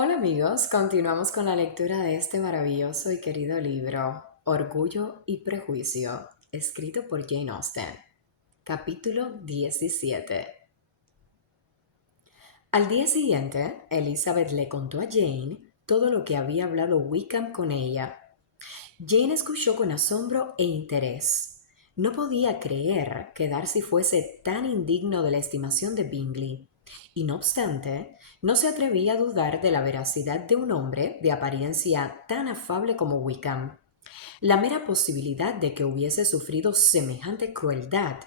Hola amigos, continuamos con la lectura de este maravilloso y querido libro, Orgullo y Prejuicio, escrito por Jane Austen. Capítulo 17. Al día siguiente, Elizabeth le contó a Jane todo lo que había hablado Wickham con ella. Jane escuchó con asombro e interés. No podía creer que Darcy fuese tan indigno de la estimación de Bingley, y no obstante, no se atrevía a dudar de la veracidad de un hombre de apariencia tan afable como Wickham. La mera posibilidad de que hubiese sufrido semejante crueldad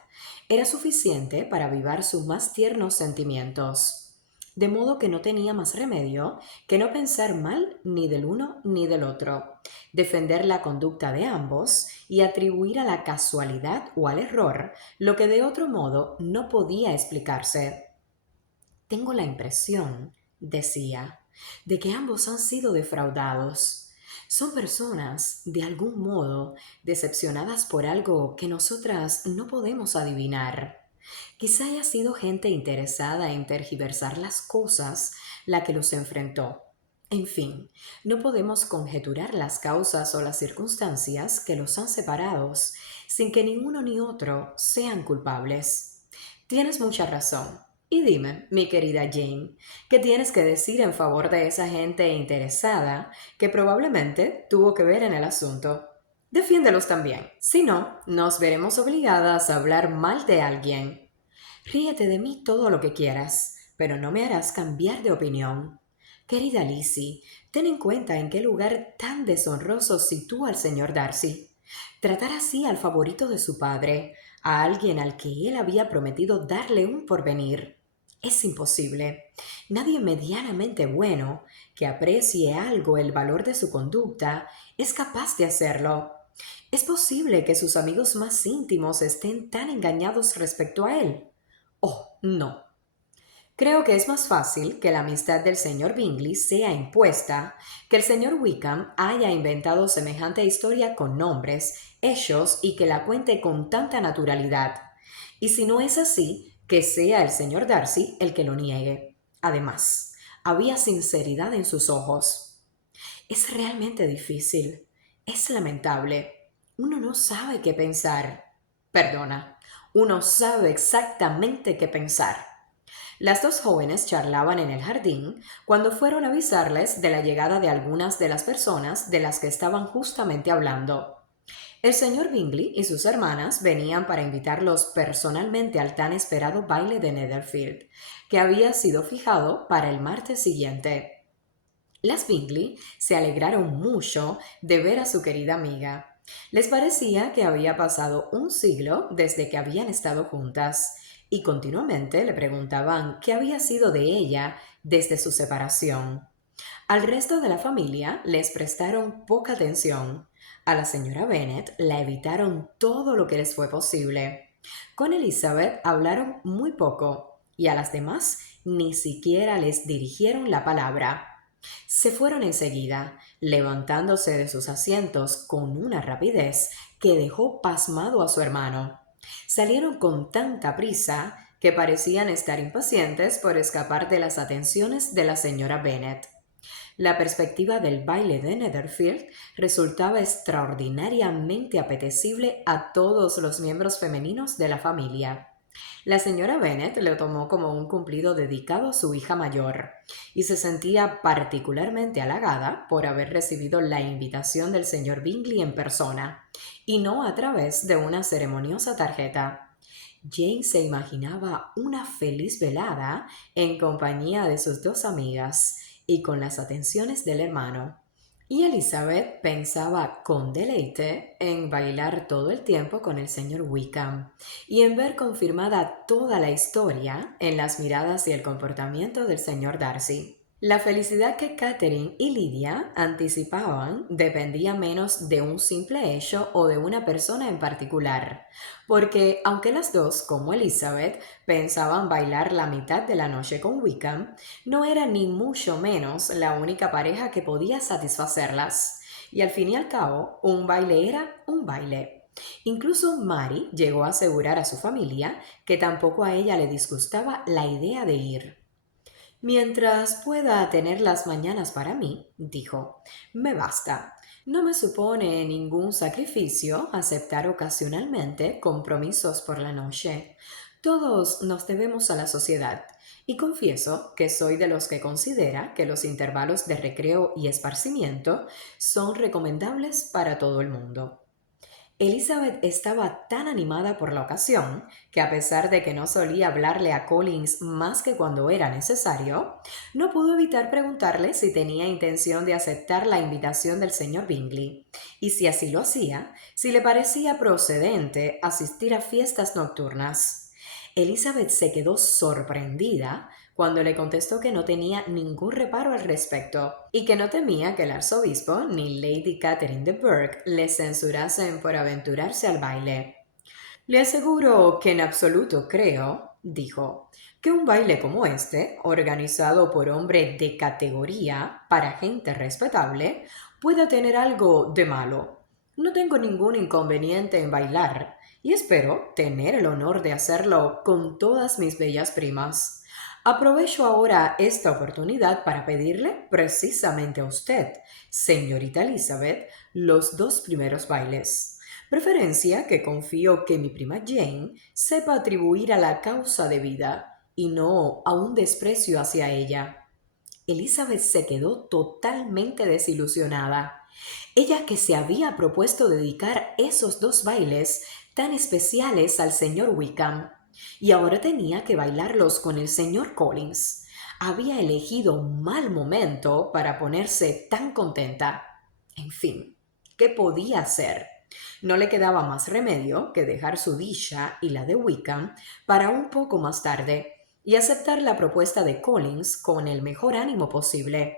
era suficiente para avivar sus más tiernos sentimientos, de modo que no tenía más remedio que no pensar mal ni del uno ni del otro, defender la conducta de ambos y atribuir a la casualidad o al error lo que de otro modo no podía explicarse. Tengo la impresión, decía, de que ambos han sido defraudados. Son personas, de algún modo, decepcionadas por algo que nosotras no podemos adivinar. Quizá haya sido gente interesada en tergiversar las cosas la que los enfrentó. En fin, no podemos conjeturar las causas o las circunstancias que los han separados sin que ni uno ni otro sean culpables. Tienes mucha razón. Y dime, mi querida Jane, ¿qué tienes que decir en favor de esa gente interesada que probablemente tuvo que ver en el asunto? Defiéndelos también. Si no, nos veremos obligadas a hablar mal de alguien. Ríete de mí todo lo que quieras, pero no me harás cambiar de opinión. Querida Lizzie, ten en cuenta en qué lugar tan deshonroso sitúa al señor Darcy. Tratar así al favorito de su padre, a alguien al que él había prometido darle un porvenir. Es imposible. Nadie medianamente bueno, que aprecie algo el valor de su conducta, es capaz de hacerlo. ¿Es posible que sus amigos más íntimos estén tan engañados respecto a él? Oh, no. Creo que es más fácil que la amistad del señor Bingley sea impuesta, que el señor Wickham haya inventado semejante historia con nombres, hechos y que la cuente con tanta naturalidad. Y si no es así, que sea el señor Darcy el que lo niegue. Además, había sinceridad en sus ojos. Es realmente difícil. Es lamentable. Uno no sabe qué pensar. Perdona, uno sabe exactamente qué pensar. Las dos jóvenes charlaban en el jardín cuando fueron a avisarles de la llegada de algunas de las personas de las que estaban justamente hablando. El señor Bingley y sus hermanas venían para invitarlos personalmente al tan esperado baile de Netherfield, que había sido fijado para el martes siguiente. Las Bingley se alegraron mucho de ver a su querida amiga. Les parecía que había pasado un siglo desde que habían estado juntas y continuamente le preguntaban qué había sido de ella desde su separación. Al resto de la familia les prestaron poca atención. A la señora Bennet la evitaron todo lo que les fue posible. Con Elizabeth hablaron muy poco y a las demás ni siquiera les dirigieron la palabra. Se fueron enseguida, levantándose de sus asientos con una rapidez que dejó pasmado a su hermano. Salieron con tanta prisa que parecían estar impacientes por escapar de las atenciones de la señora Bennet. La perspectiva del baile de Netherfield resultaba extraordinariamente apetecible a todos los miembros femeninos de la familia. La señora Bennet lo tomó como un cumplido dedicado a su hija mayor y se sentía particularmente halagada por haber recibido la invitación del señor Bingley en persona y no a través de una ceremoniosa tarjeta. Jane se imaginaba una feliz velada en compañía de sus dos amigas y con las atenciones del hermano. Y Elizabeth pensaba con deleite en bailar todo el tiempo con el señor Wickham y en ver confirmada toda la historia en las miradas y el comportamiento del señor Darcy. La felicidad que Catherine y Lydia anticipaban dependía menos de un simple hecho o de una persona en particular, porque aunque las dos, como Elizabeth, pensaban bailar la mitad de la noche con Wickham, no era ni mucho menos la única pareja que podía satisfacerlas. Y al fin y al cabo, un baile era un baile. Incluso Mary llegó a asegurar a su familia que tampoco a ella le disgustaba la idea de ir. Mientras pueda tener las mañanas para mí, dijo, me basta. No me supone ningún sacrificio aceptar ocasionalmente compromisos por la noche. Todos nos debemos a la sociedad, y confieso que soy de los que considera que los intervalos de recreo y esparcimiento son recomendables para todo el mundo. Elizabeth estaba tan animada por la ocasión que a pesar de que no solía hablarle a Collins más que cuando era necesario, no pudo evitar preguntarle si tenía intención de aceptar la invitación del señor Bingley, y si así lo hacía, si le parecía procedente asistir a fiestas nocturnas. Elizabeth se quedó sorprendida cuando le contestó que no tenía ningún reparo al respecto y que no temía que el arzobispo ni Lady Catherine de Bourgh le censurasen por aventurarse al baile. Le aseguro que en absoluto creo, dijo, que un baile como este, organizado por hombre de categoría para gente respetable, pueda tener algo de malo. No tengo ningún inconveniente en bailar y espero tener el honor de hacerlo con todas mis bellas primas. Aprovecho ahora esta oportunidad para pedirle precisamente a usted, señorita Elizabeth, los dos primeros bailes. Preferencia que confío que mi prima Jane sepa atribuir a la causa de vida y no a un desprecio hacia ella. Elizabeth se quedó totalmente desilusionada. Ella que se había propuesto dedicar esos dos bailes tan especiales al señor Wickham, y ahora tenía que bailarlos con el señor Collins. Había elegido un mal momento para ponerse tan contenta. En fin, ¿qué podía hacer? No le quedaba más remedio que dejar su dicha y la de Wickham para un poco más tarde y aceptar la propuesta de Collins con el mejor ánimo posible.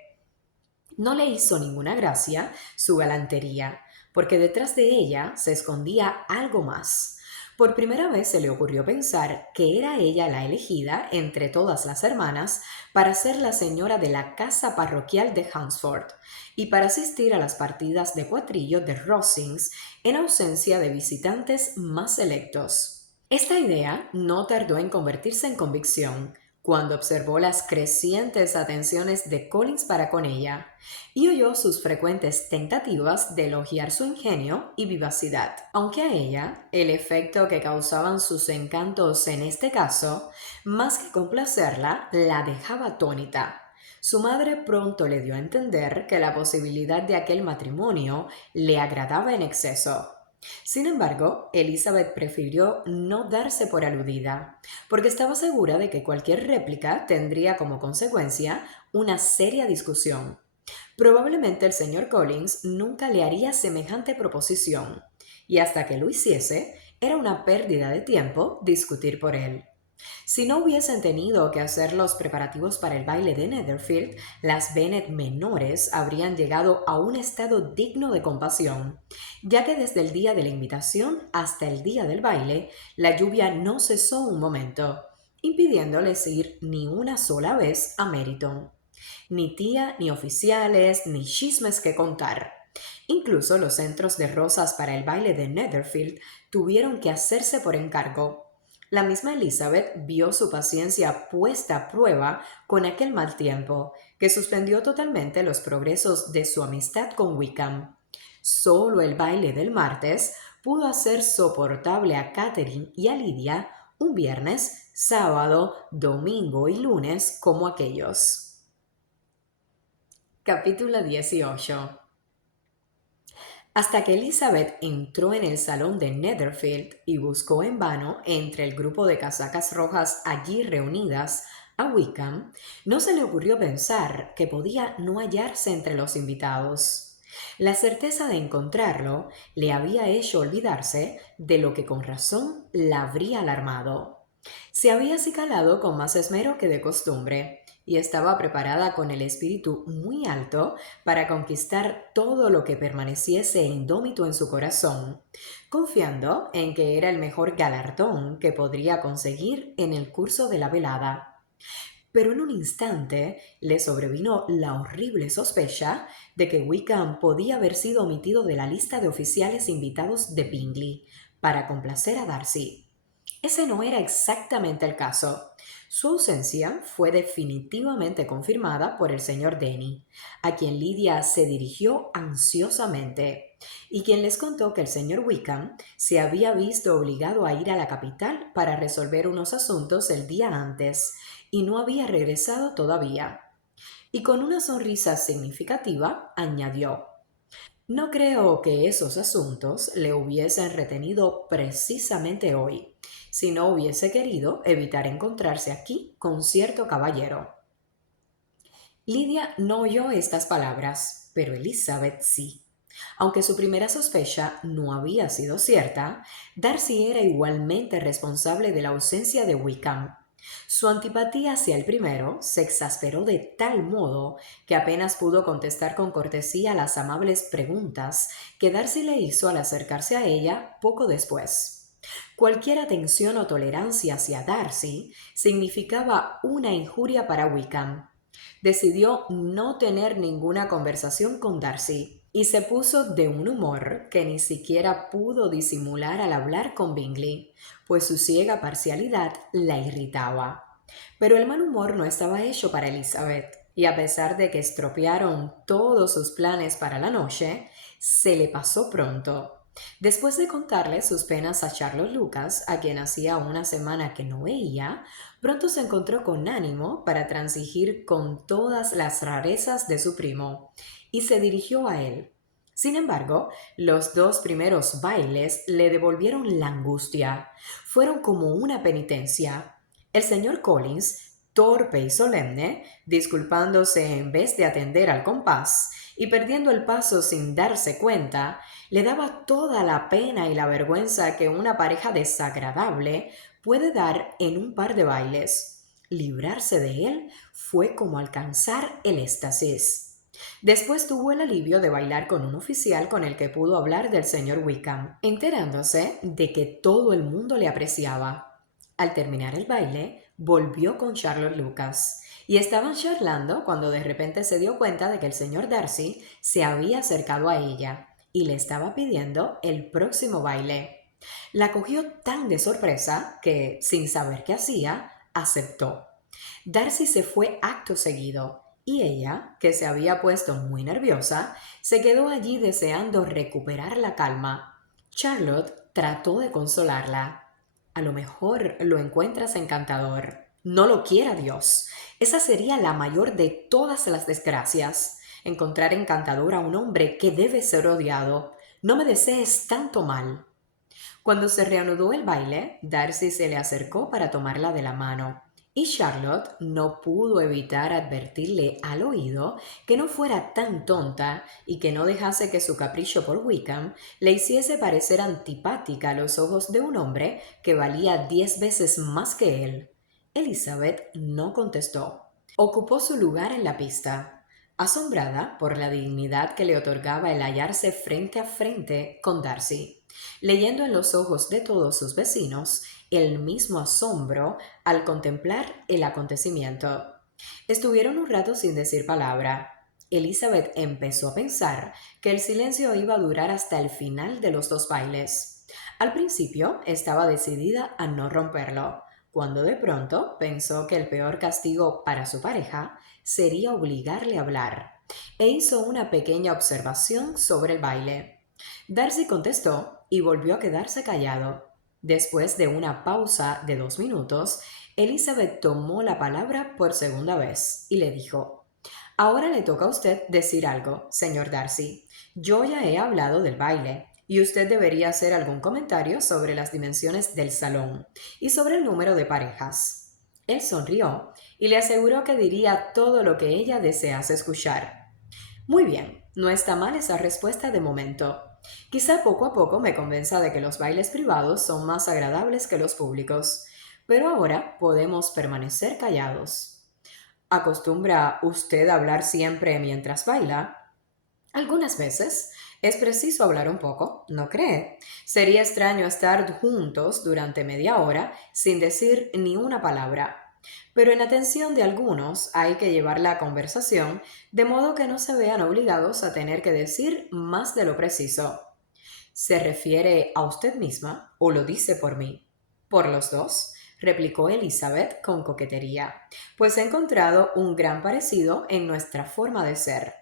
No le hizo ninguna gracia su galantería, porque detrás de ella se escondía algo más. Por primera vez se le ocurrió pensar que era ella la elegida entre todas las hermanas para ser la señora de la casa parroquial de Hunsford y para asistir a las partidas de cuatrillo de Rosings en ausencia de visitantes más selectos. Esta idea no tardó en convertirse en convicción cuando observó las crecientes atenciones de Collins para con ella y oyó sus frecuentes tentativas de elogiar su ingenio y vivacidad. Aunque a ella, el efecto que causaban sus encantos en este caso, más que complacerla, la dejaba atónita. Su madre pronto le dio a entender que la posibilidad de aquel matrimonio le agradaba en exceso. Sin embargo, Elizabeth prefirió no darse por aludida, porque estaba segura de que cualquier réplica tendría como consecuencia una seria discusión. Probablemente el señor Collins nunca le haría semejante proposición, y hasta que lo hiciese, era una pérdida de tiempo discutir por él. Si no hubiesen tenido que hacer los preparativos para el baile de Netherfield, las Bennet menores habrían llegado a un estado digno de compasión, ya que desde el día de la invitación hasta el día del baile, la lluvia no cesó un momento, impidiéndoles ir ni una sola vez a Meryton. Ni tía, ni oficiales, ni chismes que contar. Incluso los centros de rosas para el baile de Netherfield tuvieron que hacerse por encargo. La misma Elizabeth vio su paciencia puesta a prueba con aquel mal tiempo, que suspendió totalmente los progresos de su amistad con Wickham. Solo el baile del martes pudo hacer soportable a Catherine y a Lydia un viernes, sábado, domingo y lunes como aquellos. Capítulo 18. Hasta que Elizabeth entró en el salón de Netherfield y buscó en vano entre el grupo de casacas rojas allí reunidas a Wickham, no se le ocurrió pensar que podía no hallarse entre los invitados. La certeza de encontrarlo le había hecho olvidarse de lo que con razón la habría alarmado. Se había acicalado con más esmero que de costumbre y estaba preparada con el espíritu muy alto para conquistar todo lo que permaneciese indómito en su corazón, confiando en que era el mejor galardón que podría conseguir en el curso de la velada. Pero en un instante le sobrevino la horrible sospecha de que Wickham podía haber sido omitido de la lista de oficiales invitados de Bingley para complacer a Darcy. Ese no era exactamente el caso. Su ausencia fue definitivamente confirmada por el señor Denny, a quien Lydia se dirigió ansiosamente, y quien les contó que el señor Wickham se había visto obligado a ir a la capital para resolver unos asuntos el día antes y no había regresado todavía. Y con una sonrisa significativa añadió: no creo que esos asuntos le hubiesen retenido precisamente hoy, si no hubiese querido evitar encontrarse aquí con cierto caballero. Lidia no oyó estas palabras, pero Elizabeth sí. Aunque su primera sospecha no había sido cierta, Darcy era igualmente responsable de la ausencia de Wickham. Su antipatía hacia el primero se exasperó de tal modo que apenas pudo contestar con cortesía las amables preguntas que Darcy le hizo al acercarse a ella poco después. Cualquier atención o tolerancia hacia Darcy significaba una injuria para Wickham. Decidió no tener ninguna conversación con Darcy y se puso de un humor que ni siquiera pudo disimular al hablar con Bingley, pues su ciega parcialidad la irritaba. Pero el mal humor no estaba hecho para Elizabeth, y a pesar de que estropearon todos sus planes para la noche, se le pasó pronto. Después de contarle sus penas a Charlotte Lucas, a quien hacía una semana que no veía, pronto se encontró con ánimo para transigir con todas las rarezas de su primo, y se dirigió a él. Sin embargo, los dos primeros bailes le devolvieron la angustia. Fueron como una penitencia. El señor Collins, torpe y solemne, disculpándose en vez de atender al compás y perdiendo el paso sin darse cuenta, le daba toda la pena y la vergüenza que una pareja desagradable puede dar en un par de bailes. Librarse de él fue como alcanzar el éxtasis. Después tuvo el alivio de bailar con un oficial con el que pudo hablar del señor Wickham, enterándose de que todo el mundo le apreciaba. Al terminar el baile, volvió con Charlotte Lucas, y estaban charlando cuando de repente se dio cuenta de que el señor Darcy se había acercado a ella y le estaba pidiendo el próximo baile. La cogió tan de sorpresa que, sin saber qué hacía, aceptó. Darcy se fue acto seguido y ella, que se había puesto muy nerviosa, se quedó allí deseando recuperar la calma. Charlotte trató de consolarla. A lo mejor lo encuentras encantador. No lo quiera Dios. Esa sería la mayor de todas las desgracias. Encontrar encantador a un hombre que debe ser odiado. No me desees tanto mal. Cuando se reanudó el baile, Darcy se le acercó para tomarla de la mano, y Charlotte no pudo evitar advertirle al oído que no fuera tan tonta y que no dejase que su capricho por Wickham le hiciese parecer antipática a los ojos de un hombre que valía 10 veces más que él. Elizabeth no contestó. Ocupó su lugar en la pista, asombrada por la dignidad que le otorgaba el hallarse frente a frente con Darcy, leyendo en los ojos de todos sus vecinos el mismo asombro al contemplar el acontecimiento. Estuvieron un rato sin decir palabra. Elizabeth empezó a pensar que el silencio iba a durar hasta el final de los dos bailes. Al principio estaba decidida a no romperlo, cuando de pronto pensó que el peor castigo para su pareja sería obligarle a hablar, e hizo una pequeña observación sobre el baile. Darcy contestó y volvió a quedarse callado. Después de una pausa de 2 minutos, Elizabeth tomó la palabra por segunda vez y le dijo: ahora le toca a usted decir algo, señor Darcy. Yo ya he hablado del baile, y usted debería hacer algún comentario sobre las dimensiones del salón y sobre el número de parejas. Él sonrió y le aseguró que diría todo lo que ella desease escuchar. Muy bien, no está mal esa respuesta de momento. Quizá poco a poco me convenza de que los bailes privados son más agradables que los públicos, pero ahora podemos permanecer callados. ¿Acostumbra usted a hablar siempre mientras baila? Algunas veces. Es preciso hablar un poco, ¿no cree? Sería extraño estar juntos durante media hora sin decir ni una palabra. Pero en atención de algunos hay que llevar la conversación de modo que no se vean obligados a tener que decir más de lo preciso. ¿Se refiere a usted misma o lo dice por mí? Por los dos, replicó Elizabeth con coquetería, pues he encontrado un gran parecido en nuestra forma de ser.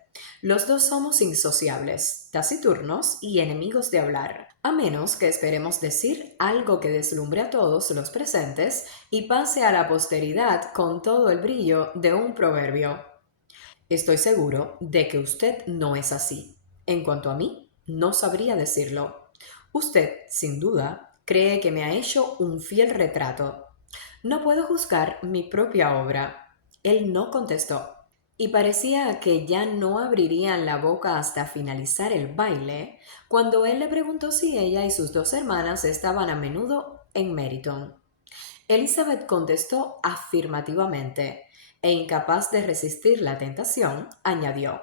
Los dos somos insociables, taciturnos y enemigos de hablar, a menos que esperemos decir algo que deslumbre a todos los presentes y pase a la posteridad con todo el brillo de un proverbio. Estoy seguro de que usted no es así. En cuanto a mí, no sabría decirlo. Usted, sin duda, cree que me ha hecho un fiel retrato. No puedo juzgar mi propia obra. Él no contestó, y parecía que ya no abrirían la boca hasta finalizar el baile, cuando él le preguntó si ella y sus dos hermanas estaban a menudo en Meryton. Elizabeth contestó afirmativamente, e incapaz de resistir la tentación, añadió: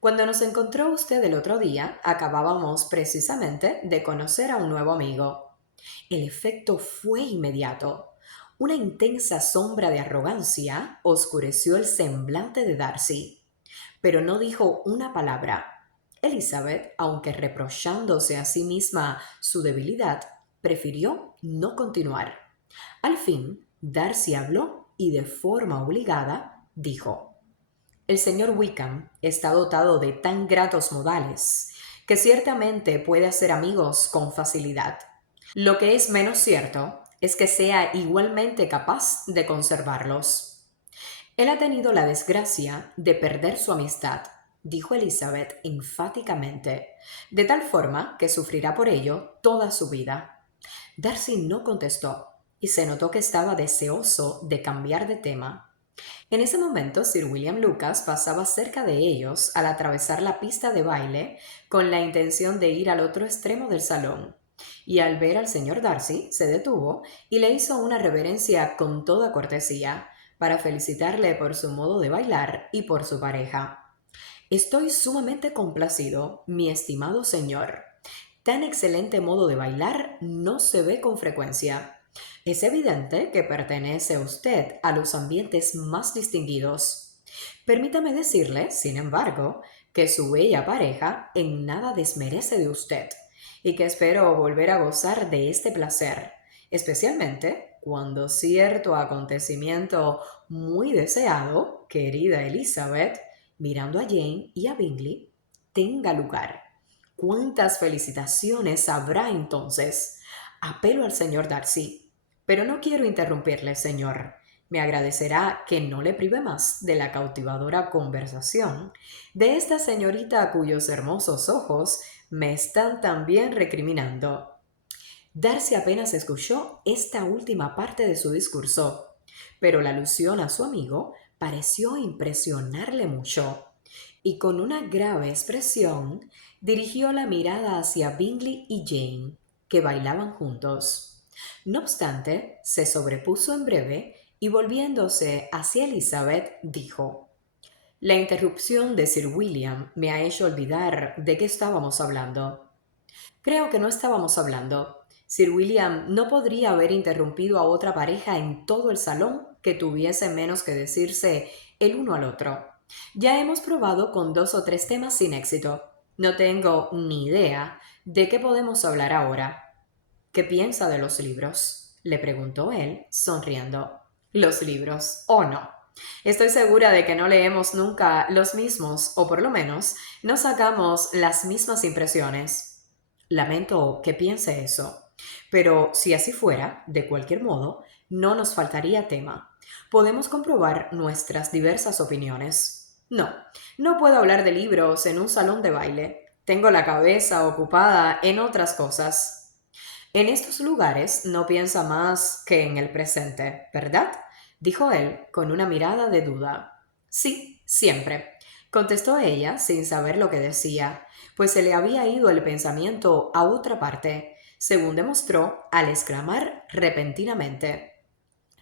Cuando nos encontró usted el otro día, acabábamos precisamente de conocer a un nuevo amigo. El efecto fue inmediato. Una intensa sombra de arrogancia oscureció el semblante de Darcy, pero no dijo una palabra. Elizabeth, aunque reprochándose a sí misma su debilidad, prefirió no continuar. Al fin, Darcy habló y de forma obligada dijo: El señor Wickham está dotado de tan gratos modales que ciertamente puede hacer amigos con facilidad. Lo que es menos cierto es que sea igualmente capaz de conservarlos. Él ha tenido la desgracia de perder su amistad, dijo Elizabeth enfáticamente, de tal forma que sufrirá por ello toda su vida. Darcy no contestó y se notó que estaba deseoso de cambiar de tema. En ese momento, Sir William Lucas pasaba cerca de ellos al atravesar la pista de baile con la intención de ir al otro extremo del salón, y al ver al señor Darcy se detuvo y le hizo una reverencia con toda cortesía para felicitarle por su modo de bailar y por su pareja. Estoy sumamente complacido, mi estimado señor. Tan excelente modo de bailar no se ve con frecuencia. Es evidente que pertenece usted a los ambientes más distinguidos. Permítame decirle, sin embargo, que su bella pareja en nada desmerece de usted y que espero volver a gozar de este placer, especialmente cuando cierto acontecimiento muy deseado, querida Elizabeth, mirando a Jane y a Bingley, tenga lugar. ¿Cuántas felicitaciones habrá entonces? Apelo al señor Darcy. Pero no quiero interrumpirle, señor. Me agradecerá que no le prive más de la cautivadora conversación de esta señorita cuyos hermosos ojos me están también recriminando. Darcy apenas escuchó esta última parte de su discurso, pero la alusión a su amigo pareció impresionarle mucho, y con una grave expresión dirigió la mirada hacia Bingley y Jane, que bailaban juntos. No obstante, se sobrepuso en breve y volviéndose hacia Elizabeth, dijo: La interrupción de Sir William me ha hecho olvidar de qué estábamos hablando. Creo que no estábamos hablando. Sir William no podría haber interrumpido a otra pareja en todo el salón que tuviese menos que decirse el uno al otro. Ya hemos probado con 2 o 3 temas sin éxito. No tengo ni idea de qué podemos hablar ahora. ¿Qué piensa de los libros?, le preguntó él, sonriendo. ¿Los libros o no? Estoy segura de que no leemos nunca los mismos, o por lo menos no sacamos las mismas impresiones. Lamento que piense eso, pero si así fuera, de cualquier modo, no nos faltaría tema. Podemos comprobar nuestras diversas opiniones. No, no puedo hablar de libros en un salón de baile. Tengo la cabeza ocupada en otras cosas. En estos lugares no piensa más que en el presente, ¿verdad?, dijo él con una mirada de duda. Sí, siempre, contestó ella sin saber lo que decía, pues se le había ido el pensamiento a otra parte, según demostró al exclamar repentinamente: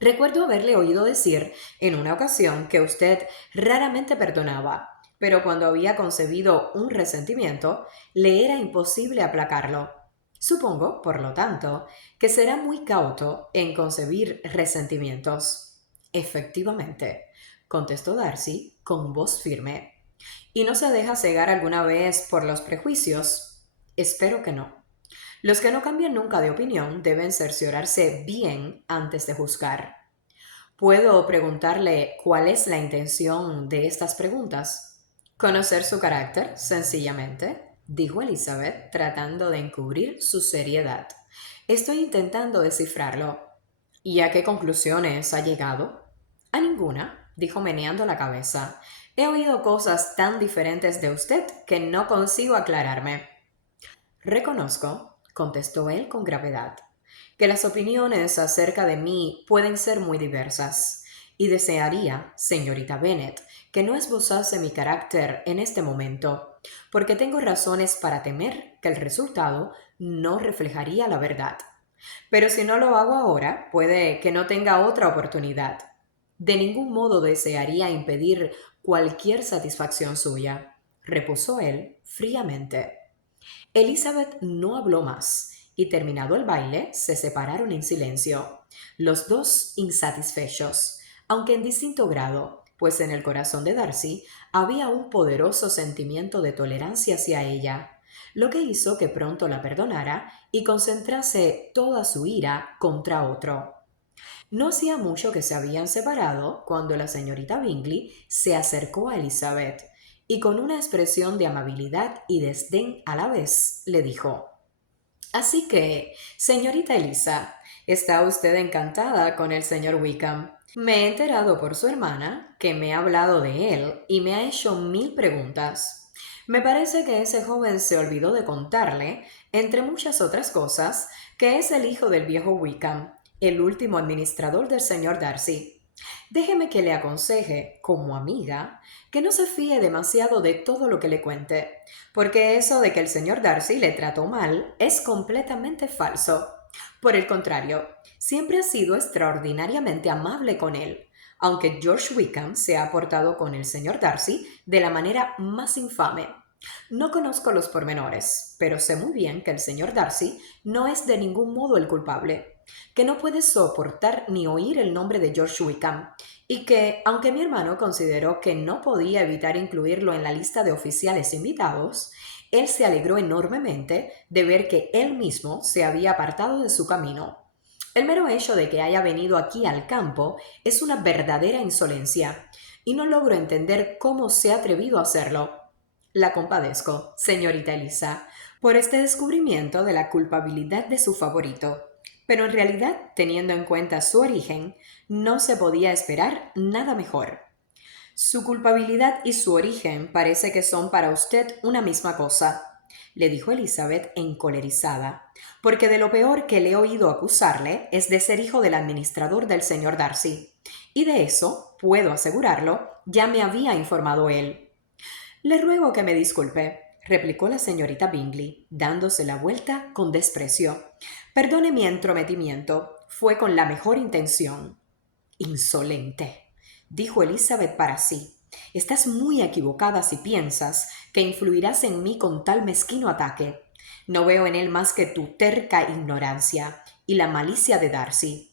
Recuerdo haberle oído decir en una ocasión que usted raramente perdonaba, pero cuando había concebido un resentimiento, le era imposible aplacarlo. Supongo, por lo tanto, que será muy cauto en concebir resentimientos. Efectivamente, contestó Darcy con voz firme. ¿Y no se deja cegar alguna vez por los prejuicios? Espero que no. Los que no cambian nunca de opinión deben cerciorarse bien antes de juzgar. ¿Puedo preguntarle cuál es la intención de estas preguntas? Conocer su carácter, sencillamente, dijo Elizabeth, tratando de encubrir su seriedad. Estoy intentando descifrarlo. ¿Y a qué conclusiones ha llegado? A ninguna, dijo meneando la cabeza. He oído cosas tan diferentes de usted que no consigo aclararme. Reconozco, contestó él con gravedad, que las opiniones acerca de mí pueden ser muy diversas, y desearía, señorita Bennet, que no esbozase mi carácter en este momento, porque tengo razones para temer que el resultado no reflejaría la verdad. Pero si no lo hago ahora, puede que no tenga otra oportunidad. De ningún modo desearía impedir cualquier satisfacción suya, repuso él fríamente. Elizabeth no habló más y terminado el baile se separaron en silencio, los dos insatisfechos, aunque en distinto grado, pues en el corazón de Darcy había un poderoso sentimiento de tolerancia hacia ella, lo que hizo que pronto la perdonara y concentrase toda su ira contra otro. No hacía mucho que se habían separado cuando la señorita Bingley se acercó a Elizabeth y con una expresión de amabilidad y desdén a la vez le dijo: Así que, señorita Elisa, está usted encantada con el señor Wickham. Me he enterado por su hermana que me ha hablado de él y me ha hecho 1000 preguntas. Me parece que ese joven se olvidó de contarle, entre muchas otras cosas, que es el hijo del viejo Wickham, el último administrador del señor Darcy. Déjeme que le aconseje, como amiga, que no se fíe demasiado de todo lo que le cuente, porque eso de que el señor Darcy le trató mal es completamente falso. Por el contrario, siempre ha sido extraordinariamente amable con él, aunque George Wickham se ha portado con el señor Darcy de la manera más infame. No conozco los pormenores, pero sé muy bien que el señor Darcy no es de ningún modo el culpable, que no puede soportar ni oír el nombre de George Wickham, y que, aunque mi hermano consideró que no podía evitar incluirlo en la lista de oficiales invitados, él se alegró enormemente de ver que él mismo se había apartado de su camino. El mero hecho de que haya venido aquí al campo es una verdadera insolencia, y no logro entender cómo se ha atrevido a hacerlo. La compadezco, señorita Elisa, por este descubrimiento de la culpabilidad de su favorito, pero en realidad, teniendo en cuenta su origen, no se podía esperar nada mejor. Su culpabilidad y su origen parece que son para usted una misma cosa, le dijo Elizabeth encolerizada, porque de lo peor que le he oído acusarle es de ser hijo del administrador del señor Darcy, y de eso, puedo asegurarlo, ya me había informado él. Le ruego que me disculpe, replicó la señorita Bingley, dándose la vuelta con desprecio. Perdone mi entrometimiento, fue con la mejor intención. Insolente, dijo Elizabeth para sí. Estás muy equivocada si piensas que influirás en mí con tal mezquino ataque. No veo en él más que tu terca ignorancia y la malicia de Darcy.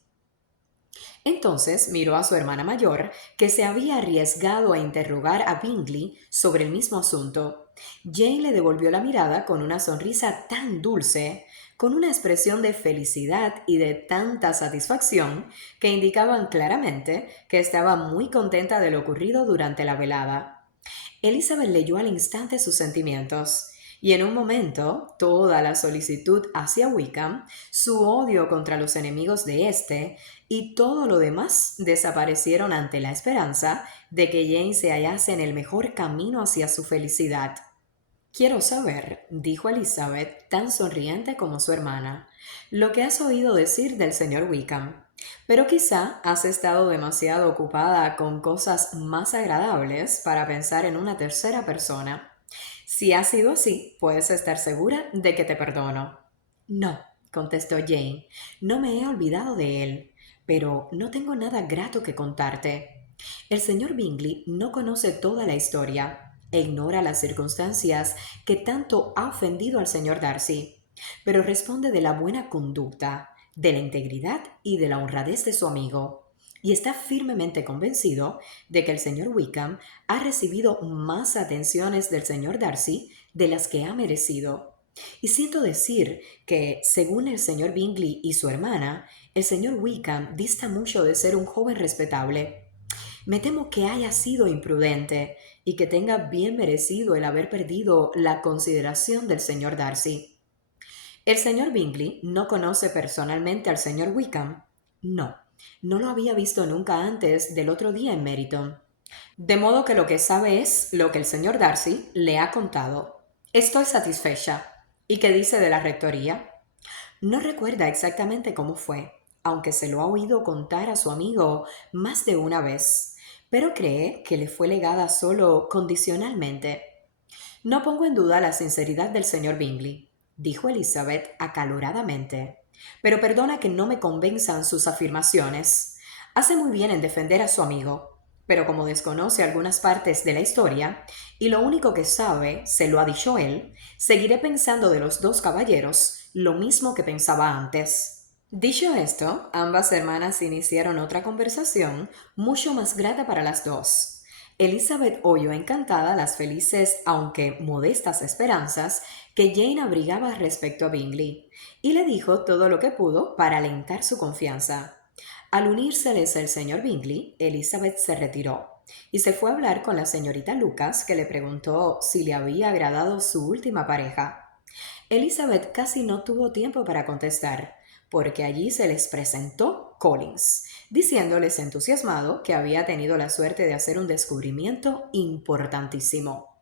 Entonces miró a su hermana mayor, que se había arriesgado a interrogar a Bingley sobre el mismo asunto. Jane le devolvió la mirada con una sonrisa tan dulce, con una expresión de felicidad y de tanta satisfacción, que indicaban claramente que estaba muy contenta de lo ocurrido durante la velada. Elizabeth leyó al instante sus sentimientos, y en un momento toda la solicitud hacia Wickham, su odio contra los enemigos de éste y todo lo demás desaparecieron ante la esperanza de que Jane se hallase en el mejor camino hacia su felicidad. Quiero saber, dijo Elizabeth, tan sonriente como su hermana, lo que has oído decir del señor Wickham. Pero quizá has estado demasiado ocupada con cosas más agradables para pensar en una tercera persona. Si ha sido así, puedes estar segura de que te perdono. No, contestó Jane, no me he olvidado de él, pero no tengo nada grato que contarte. El señor Bingley no conoce toda la historia e ignora las circunstancias que tanto ha ofendido al señor Darcy, pero responde de la buena conducta, de la integridad y de la honradez de su amigo, y está firmemente convencido de que el señor Wickham ha recibido más atenciones del señor Darcy de las que ha merecido. Y siento decir que, según el señor Bingley y su hermana, el señor Wickham dista mucho de ser un joven respetable. Me temo que haya sido imprudente y que tenga bien merecido el haber perdido la consideración del señor Darcy. ¿El señor Bingley no conoce personalmente al señor Wickham? No, no lo había visto nunca antes del otro día en Meryton. De modo que lo que sabe es lo que el señor Darcy le ha contado. Estoy satisfecha. ¿Y qué dice de la rectoría? No recuerda exactamente cómo fue, aunque se lo ha oído contar a su amigo más de una vez, pero cree que le fue legada solo condicionalmente. No pongo en duda la sinceridad del señor Bingley, dijo Elizabeth acaloradamente, pero perdona que no me convenzan sus afirmaciones. Hace muy bien en defender a su amigo, pero como desconoce algunas partes de la historia, y lo único que sabe se lo ha dicho él, seguiré pensando de los dos caballeros lo mismo que pensaba antes. Dicho esto, ambas hermanas iniciaron otra conversación mucho más grata para las dos. Elizabeth oyó encantada las felices, aunque modestas esperanzas que Jane abrigaba respecto a Bingley, y le dijo todo lo que pudo para alentar su confianza. Al unírseles el señor Bingley, Elizabeth se retiró y se fue a hablar con la señorita Lucas, que le preguntó si le había agradado su última pareja. Elizabeth casi no tuvo tiempo para contestar, porque allí se les presentó Collins, diciéndoles entusiasmado que había tenido la suerte de hacer un descubrimiento importantísimo.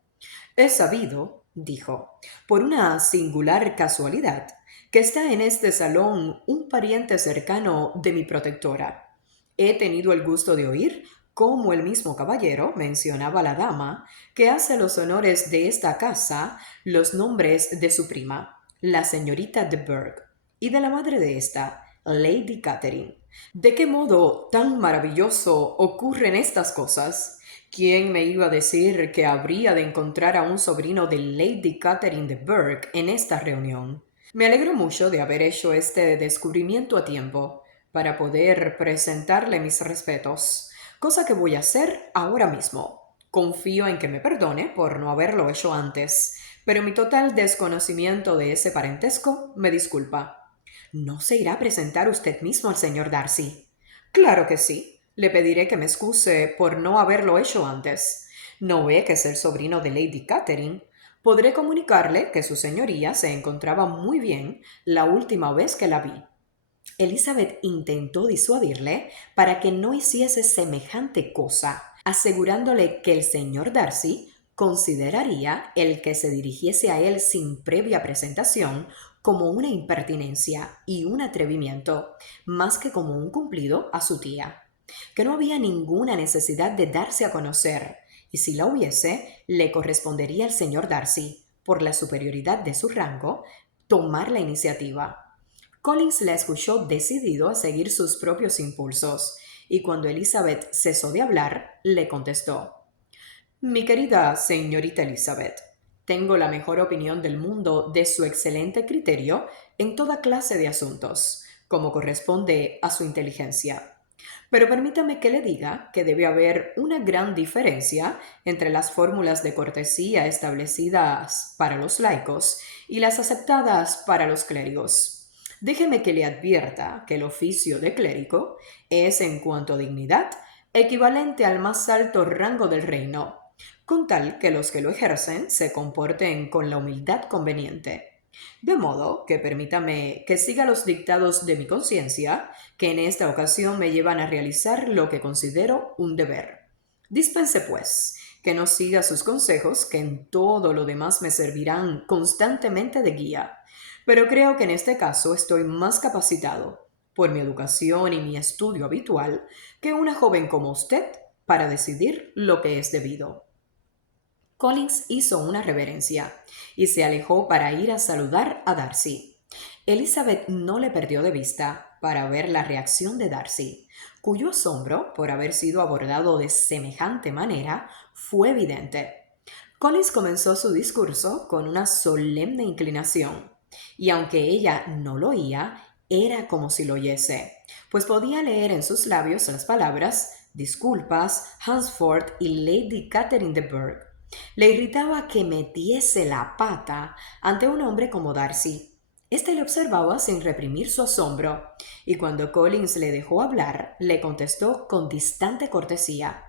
He sabido, dijo, por una singular casualidad, que está en este salón un pariente cercano de mi protectora. He tenido el gusto de oír cómo el mismo caballero mencionaba a la dama que hace los honores de esta casa los nombres de su prima, la señorita de Burgh, y de la madre de esta, Lady Catherine. ¿De qué modo tan maravilloso ocurren estas cosas? ¿Quién me iba a decir que habría de encontrar a un sobrino de Lady Catherine de Burgh en esta reunión? Me alegro mucho de haber hecho este descubrimiento a tiempo, para poder presentarle mis respetos, cosa que voy a hacer ahora mismo. Confío en que me perdone por no haberlo hecho antes, pero mi total desconocimiento de ese parentesco me disculpa. ¿No se irá a presentar usted mismo al señor Darcy? Claro que sí. Le pediré que me excuse por no haberlo hecho antes. ¿No ve que es el sobrino de Lady Catherine? Podré comunicarle que su señoría se encontraba muy bien la última vez que la vi. Elizabeth intentó disuadirle para que no hiciese semejante cosa, asegurándole que el señor Darcy consideraría el que se dirigiese a él sin previa presentación como una impertinencia y un atrevimiento, más que como un cumplido a su tía, que no había ninguna necesidad de darse a conocer, y si la hubiese, le correspondería al señor Darcy, por la superioridad de su rango, tomar la iniciativa. Collins la escuchó decidido a seguir sus propios impulsos, y cuando Elizabeth cesó de hablar, le contestó: Mi querida señorita Elizabeth, tengo la mejor opinión del mundo de su excelente criterio en toda clase de asuntos, como corresponde a su inteligencia. Pero permítame que le diga que debe haber una gran diferencia entre las fórmulas de cortesía establecidas para los laicos y las aceptadas para los clérigos. Déjeme que le advierta que el oficio de clérigo es, en cuanto a dignidad, equivalente al más alto rango del reino, con tal que los que lo ejercen se comporten con la humildad conveniente. De modo que permítame que siga los dictados de mi conciencia, que en esta ocasión me llevan a realizar lo que considero un deber. Dispense, pues, que no siga sus consejos, que en todo lo demás me servirán constantemente de guía. Pero creo que en este caso estoy más capacitado, por mi educación y mi estudio habitual, que una joven como usted para decidir lo que es debido. Collins hizo una reverencia y se alejó para ir a saludar a Darcy. Elizabeth no le perdió de vista para ver la reacción de Darcy, cuyo asombro por haber sido abordado de semejante manera fue evidente. Collins comenzó su discurso con una solemne inclinación, y aunque ella no lo oía, era como si lo oyese, pues podía leer en sus labios las palabras disculpas, Hansford y Lady Catherine de Burgh. Le irritaba que metiese la pata ante un hombre como Darcy. Este le observaba sin reprimir su asombro, y cuando Collins le dejó hablar, le contestó con distante cortesía.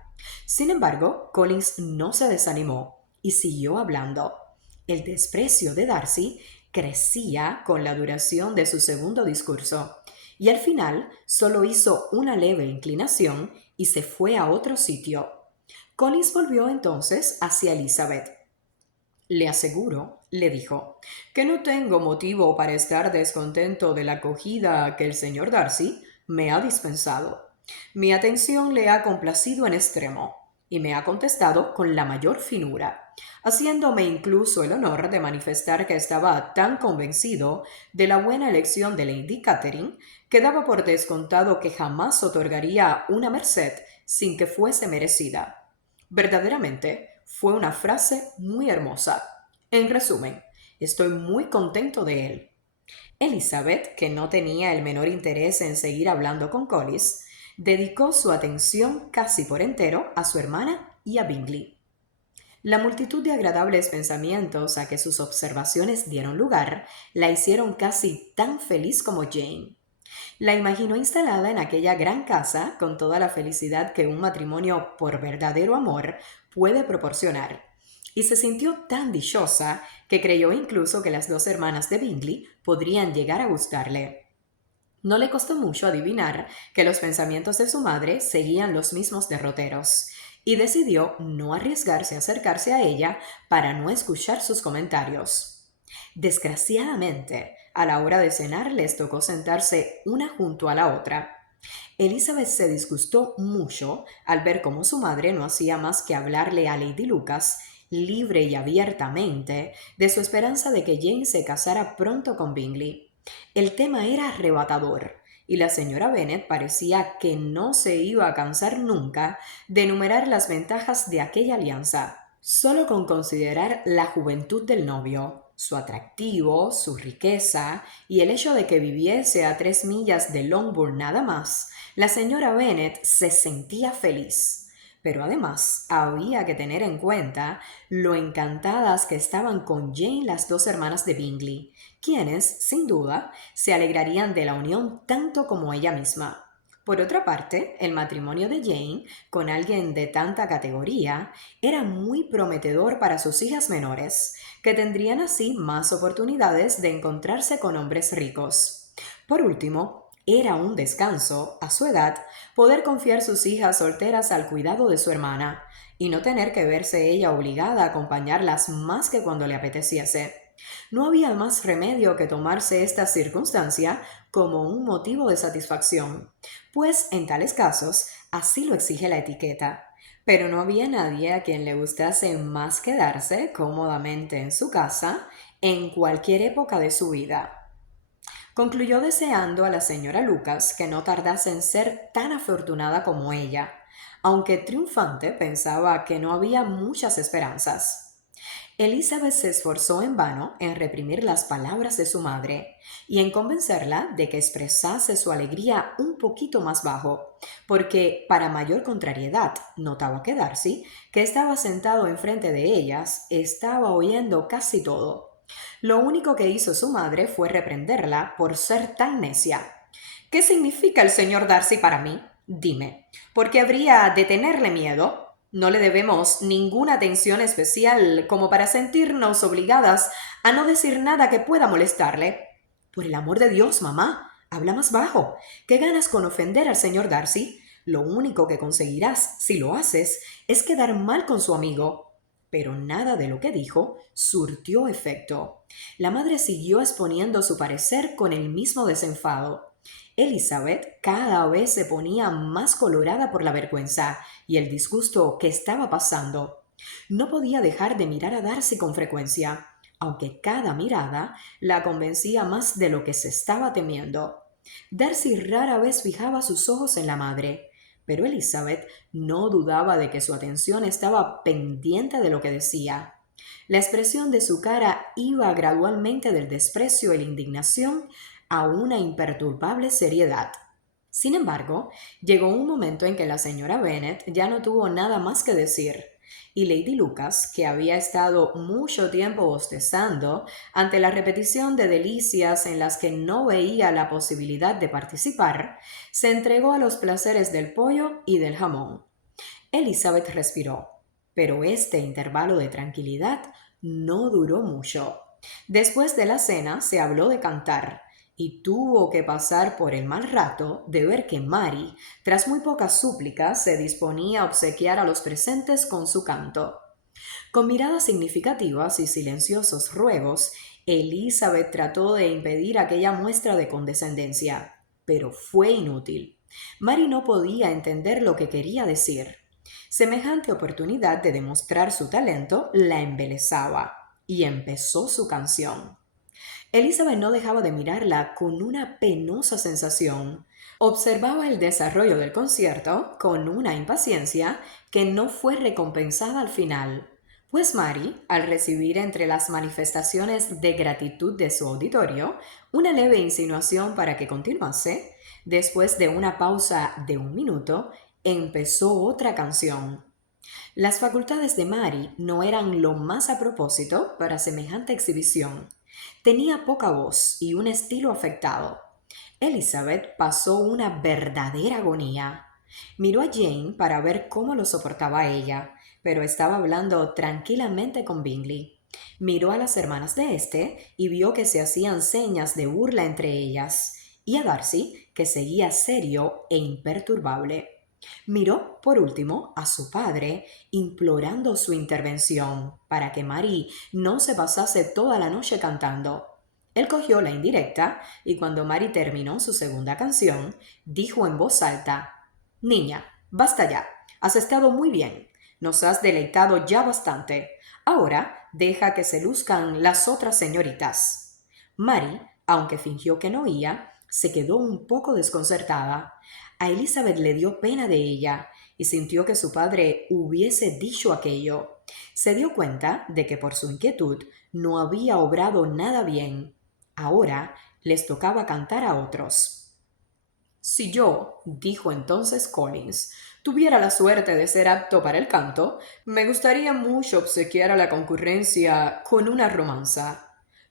Sin embargo, Collins no se desanimó y siguió hablando. El desprecio de Darcy crecía con la duración de su segundo discurso, y al final solo hizo una leve inclinación y se fue a otro sitio. Collins volvió entonces hacia Elizabeth. Le aseguro, le dijo, que no tengo motivo para estar descontento de la acogida que el señor Darcy me ha dispensado. Mi atención le ha complacido en extremo y me ha contestado con la mayor finura, haciéndome incluso el honor de manifestar que estaba tan convencido de la buena elección de Lady Catherine que daba por descontado que jamás otorgaría una merced sin que fuese merecida. Verdaderamente, fue una frase muy hermosa. En resumen, estoy muy contento de él. Elizabeth, que no tenía el menor interés en seguir hablando con Collins, dedicó su atención casi por entero a su hermana y a Bingley. La multitud de agradables pensamientos a que sus observaciones dieron lugar la hicieron casi tan feliz como Jane. La imaginó instalada en aquella gran casa con toda la felicidad que un matrimonio por verdadero amor puede proporcionar, y se sintió tan dichosa que creyó incluso que las dos hermanas de Bingley podrían llegar a gustarle. No le costó mucho adivinar que los pensamientos de su madre seguían los mismos derroteros, y decidió no arriesgarse a acercarse a ella para no escuchar sus comentarios. Desgraciadamente, a la hora de cenar les tocó sentarse una junto a la otra. Elizabeth se disgustó mucho al ver cómo su madre no hacía más que hablarle a Lady Lucas, libre y abiertamente, de su esperanza de que Jane se casara pronto con Bingley. El tema era arrebatador, y la señora Bennet parecía que no se iba a cansar nunca de enumerar las ventajas de aquella alianza. Solo con considerar la juventud del novio, su atractivo, su riqueza y el hecho de que viviese a 3 millas de Longbourn nada más, la señora Bennet se sentía feliz. Pero además había que tener en cuenta lo encantadas que estaban con Jane las dos hermanas de Bingley, quienes, sin duda, se alegrarían de la unión tanto como ella misma. Por otra parte, el matrimonio de Jane con alguien de tanta categoría era muy prometedor para sus hijas menores, que tendrían así más oportunidades de encontrarse con hombres ricos. Por último, era un descanso, a su edad, poder confiar sus hijas solteras al cuidado de su hermana y no tener que verse ella obligada a acompañarlas más que cuando le apeteciese. No había más remedio que tomarse esta circunstancia como un motivo de satisfacción, pues en tales casos así lo exige la etiqueta. Pero no había nadie a quien le gustase más quedarse cómodamente en su casa en cualquier época de su vida. Concluyó deseando a la señora Lucas que no tardase en ser tan afortunada como ella, aunque triunfante pensaba que no había muchas esperanzas. Elizabeth se esforzó en vano en reprimir las palabras de su madre y en convencerla de que expresase su alegría un poquito más bajo, porque para mayor contrariedad notaba que Darcy, que estaba sentado enfrente de ellas, estaba oyendo casi todo. Lo único que hizo su madre fue reprenderla por ser tan necia. ¿Qué significa el señor Darcy para mí? Dime, ¿por qué habría de tenerle miedo? No le debemos ninguna atención especial como para sentirnos obligadas a no decir nada que pueda molestarle. Por el amor de Dios, mamá, habla más bajo. ¿Qué ganas con ofender al señor Darcy? Lo único que conseguirás, si lo haces, es quedar mal con su amigo. Pero nada de lo que dijo surtió efecto. La madre siguió exponiendo su parecer con el mismo desenfado. Elizabeth cada vez se ponía más colorada por la vergüenza y el disgusto que estaba pasando. No podía dejar de mirar a Darcy con frecuencia, aunque cada mirada la convencía más de lo que se estaba temiendo. Darcy rara vez fijaba sus ojos en la madre, pero Elizabeth no dudaba de que su atención estaba pendiente de lo que decía. La expresión de su cara iba gradualmente del desprecio y la indignación a una imperturbable seriedad. Sin embargo, llegó un momento en que la señora Bennet ya no tuvo nada más que decir. y Lady Lucas, que había estado mucho tiempo bostezando ante la repetición de delicias en las que no veía la posibilidad de participar, se entregó a los placeres del pollo y del jamón. Elizabeth respiró, pero este intervalo de tranquilidad no duró mucho. Después de la cena se habló de cantar, y tuvo que pasar por el mal rato de ver que Mary, tras muy pocas súplicas, se disponía a obsequiar a los presentes con su canto. Con miradas significativas y silenciosos ruegos, Elizabeth trató de impedir aquella muestra de condescendencia, pero fue inútil. Mary no podía entender lo que quería decir. Semejante oportunidad de demostrar su talento la embelesaba, y empezó su canción. Elizabeth no dejaba de mirarla con una penosa sensación. Observaba el desarrollo del concierto con una impaciencia que no fue recompensada al final, pues Mary, al recibir entre las manifestaciones de gratitud de su auditorio una leve insinuación para que continuase, después de una pausa de 1 minuto, empezó otra canción. Las facultades de Mary no eran lo más a propósito para semejante exhibición. Tenía poca voz y un estilo afectado. Elizabeth pasó una verdadera agonía. Miró a Jane para ver cómo lo soportaba ella, pero estaba hablando tranquilamente con Bingley. Miró a las hermanas de este y vio que se hacían señas de burla entre ellas, y a Darcy, que seguía serio e imperturbable. Miró, por último, a su padre, implorando su intervención para que Mary no se pasase toda la noche cantando. Él cogió la indirecta y cuando Mary terminó su segunda canción, dijo en voz alta: «Niña, basta ya. Has estado muy bien. Nos has deleitado ya bastante. Ahora deja que se luzcan las otras señoritas». Mary, aunque fingió que no oía, se quedó un poco desconcertada. A Elizabeth le dio pena de ella y sintió que su padre hubiese dicho aquello. Se dio cuenta de que por su inquietud no había obrado nada bien. Ahora les tocaba cantar a otros. «Si yo», dijo entonces Collins, «tuviera la suerte de ser apto para el canto, me gustaría mucho obsequiar a la concurrencia con una romanza.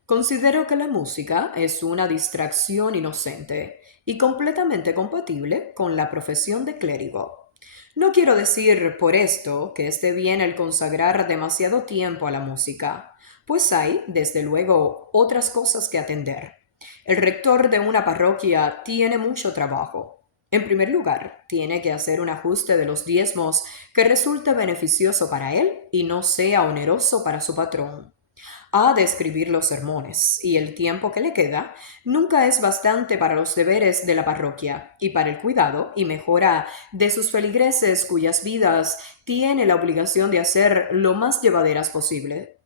Considero que la música es una distracción inocente y completamente compatible con la profesión de clérigo. No quiero decir por esto que esté bien el consagrar demasiado tiempo a la música, pues hay, desde luego, otras cosas que atender. El rector de una parroquia tiene mucho trabajo. En primer lugar, tiene que hacer un ajuste de los diezmos que resulte beneficioso para él y no sea oneroso para su patrón. Ha de escribir los sermones, y el tiempo que le queda nunca es bastante para los deberes de la parroquia y para el cuidado y mejora de sus feligreses cuyas vidas tiene la obligación de hacer lo más llevaderas posible.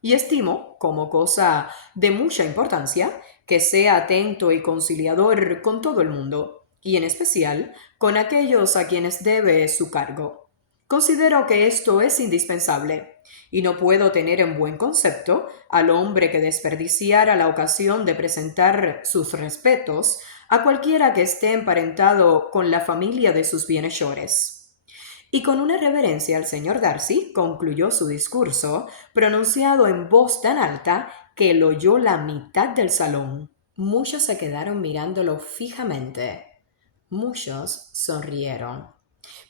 Y estimo, como cosa de mucha importancia, que sea atento y conciliador con todo el mundo, y en especial con aquellos a quienes debe su cargo. Considero que esto es indispensable, y no puedo tener en buen concepto al hombre que desperdiciara la ocasión de presentar sus respetos a cualquiera que esté emparentado con la familia de sus bienhechores. Y con una reverencia al señor Darcy concluyó su discurso, pronunciado en voz tan alta que lo oyó la mitad del salón. Muchos se quedaron mirándolo fijamente. Muchos sonrieron.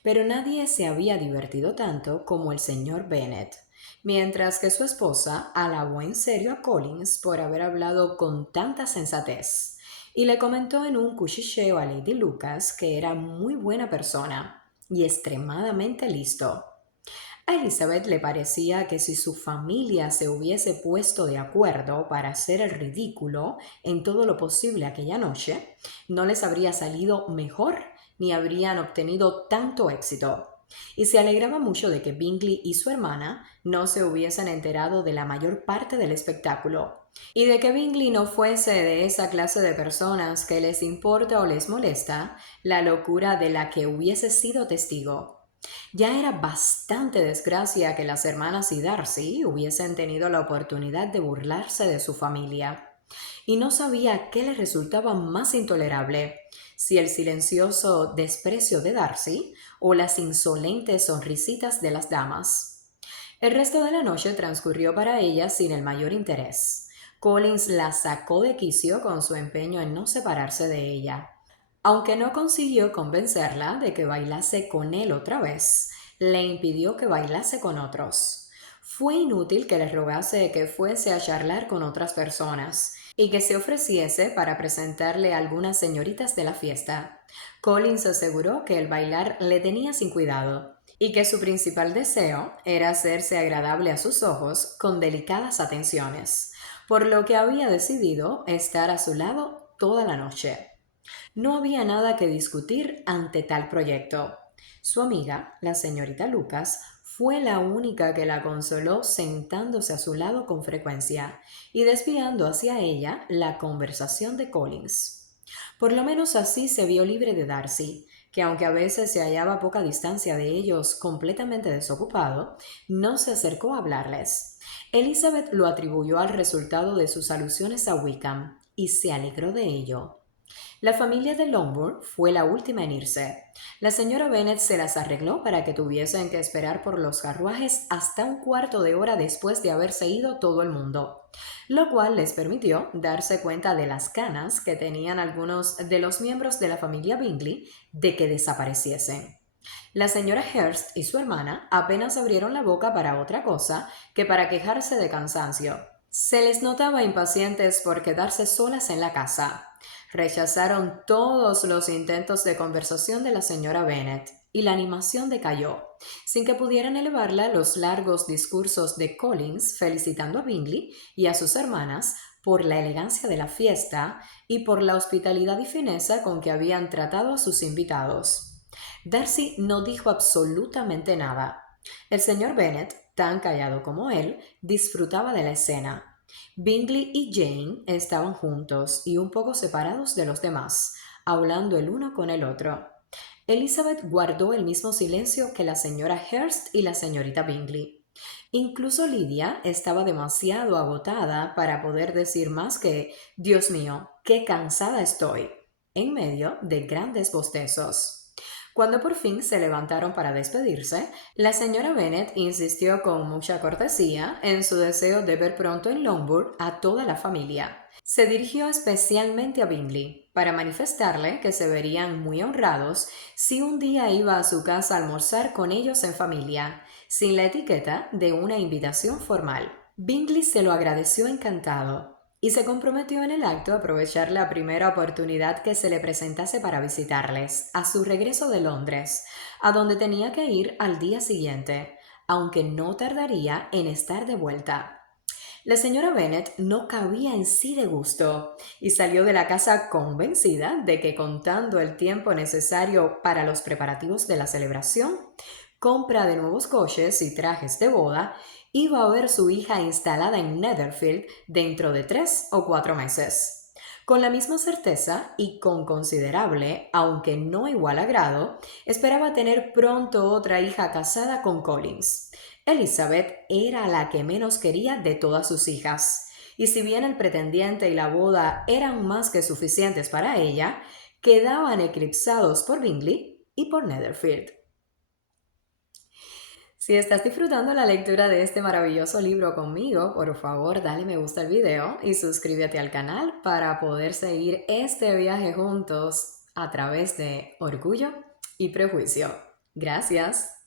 Pero nadie se había divertido tanto como el señor Bennet, mientras que su esposa alabó en serio a Collins por haber hablado con tanta sensatez, y le comentó en un cuchicheo a Lady Lucas que era muy buena persona y extremadamente listo. A Elizabeth le parecía que si su familia se hubiese puesto de acuerdo para hacer el ridículo en todo lo posible aquella noche, no les habría salido mejor ni habrían obtenido tanto éxito. Y se alegraba mucho de que Bingley y su hermana no se hubiesen enterado de la mayor parte del espectáculo, y de que Bingley no fuese de esa clase de personas que les importa o les molesta la locura de la que hubiese sido testigo. Ya era bastante desgracia que las hermanas y Darcy hubiesen tenido la oportunidad de burlarse de su familia, y no sabía qué le resultaba más intolerable, si el silencioso desprecio de Darcy o las insolentes sonrisitas de las damas. El resto de la noche transcurrió para ella sin el mayor interés. Collins la sacó de quicio con su empeño en no separarse de ella. Aunque no consiguió convencerla de que bailase con él otra vez, le impidió que bailase con otros. Fue inútil que le rogase que fuese a charlar con otras personas y que se ofreciese para presentarle a algunas señoritas de la fiesta. Collins aseguró que el bailar le tenía sin cuidado y que su principal deseo era hacerse agradable a sus ojos con delicadas atenciones, por lo que había decidido estar a su lado toda la noche. No había nada que discutir ante tal proyecto. Su amiga, la señorita Lucas, fue la única que la consoló sentándose a su lado con frecuencia y desviando hacia ella la conversación de Collins. Por lo menos así se vio libre de Darcy, que aunque a veces se hallaba a poca distancia de ellos completamente desocupado, no se acercó a hablarles. Elizabeth lo atribuyó al resultado de sus alusiones a Wickham y se alegró de ello. La familia de Longbourn fue la última en irse. La señora Bennet se las arregló para que tuviesen que esperar por los carruajes hasta un cuarto de hora después de haberse ido todo el mundo, lo cual les permitió darse cuenta de las ganas que tenían algunos de los miembros de la familia Bingley de que desapareciesen. La señora Hurst y su hermana apenas abrieron la boca para otra cosa que para quejarse de cansancio. Se les notaba impacientes por quedarse solas en la casa. Rechazaron todos los intentos de conversación de la señora Bennet y la animación decayó, sin que pudieran elevarla los largos discursos de Collins felicitando a Bingley y a sus hermanas por la elegancia de la fiesta y por la hospitalidad y fineza con que habían tratado a sus invitados. Darcy no dijo absolutamente nada. El señor Bennet, tan callado como él, disfrutaba de la escena. Bingley y Jane estaban juntos y un poco separados de los demás, hablando el uno con el otro. Elizabeth guardó el mismo silencio que la señora Hurst y la señorita Bingley. Incluso Lydia estaba demasiado agotada para poder decir más que «Dios mío, qué cansada estoy», en medio de grandes bostezos. Cuando por fin se levantaron para despedirse, la señora Bennet insistió con mucha cortesía en su deseo de ver pronto en Longbourn a toda la familia. Se dirigió especialmente a Bingley para manifestarle que se verían muy honrados si un día iba a su casa a almorzar con ellos en familia, sin la etiqueta de una invitación formal. Bingley se lo agradeció encantado y se comprometió en el acto a aprovechar la primera oportunidad que se le presentase para visitarles a su regreso de Londres, a donde tenía que ir al día siguiente, aunque no tardaría en estar de vuelta. La señora Bennet no cabía en sí de gusto y salió de la casa convencida de que contando el tiempo necesario para los preparativos de la celebración, compra de nuevos coches y trajes de boda, iba a ver su hija instalada en Netherfield dentro de 3 o 4 meses. Con la misma certeza y con considerable, aunque no igual agrado, esperaba tener pronto otra hija casada con Collins. Elizabeth era la que menos quería de todas sus hijas, y si bien el pretendiente y la boda eran más que suficientes para ella, quedaban eclipsados por Bingley y por Netherfield. Si estás disfrutando la lectura de este maravilloso libro conmigo, por favor dale me gusta al video y suscríbete al canal para poder seguir este viaje juntos a través de Orgullo y Prejuicio. Gracias.